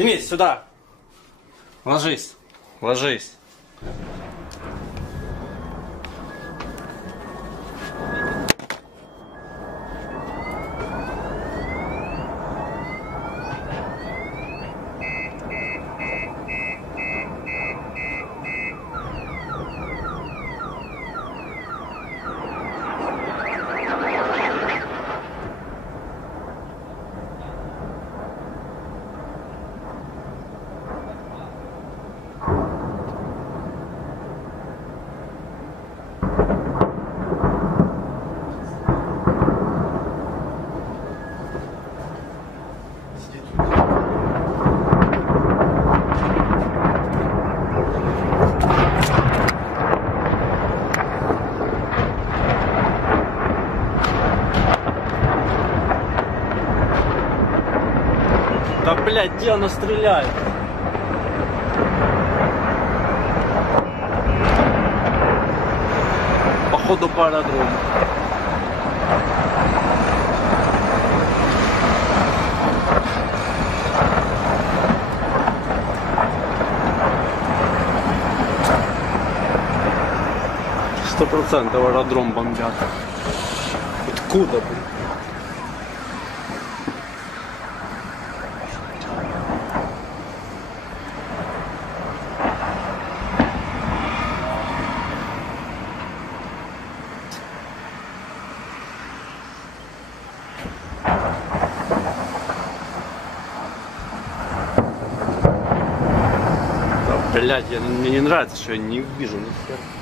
Денис, сюда. Ложись. Ложись. Да, блядь, где она стреляет? Походу по аэродрому. %100 аэродром бомбят. Откуда, блин? Блядь, мне не нравится, что я не вижу ни хера.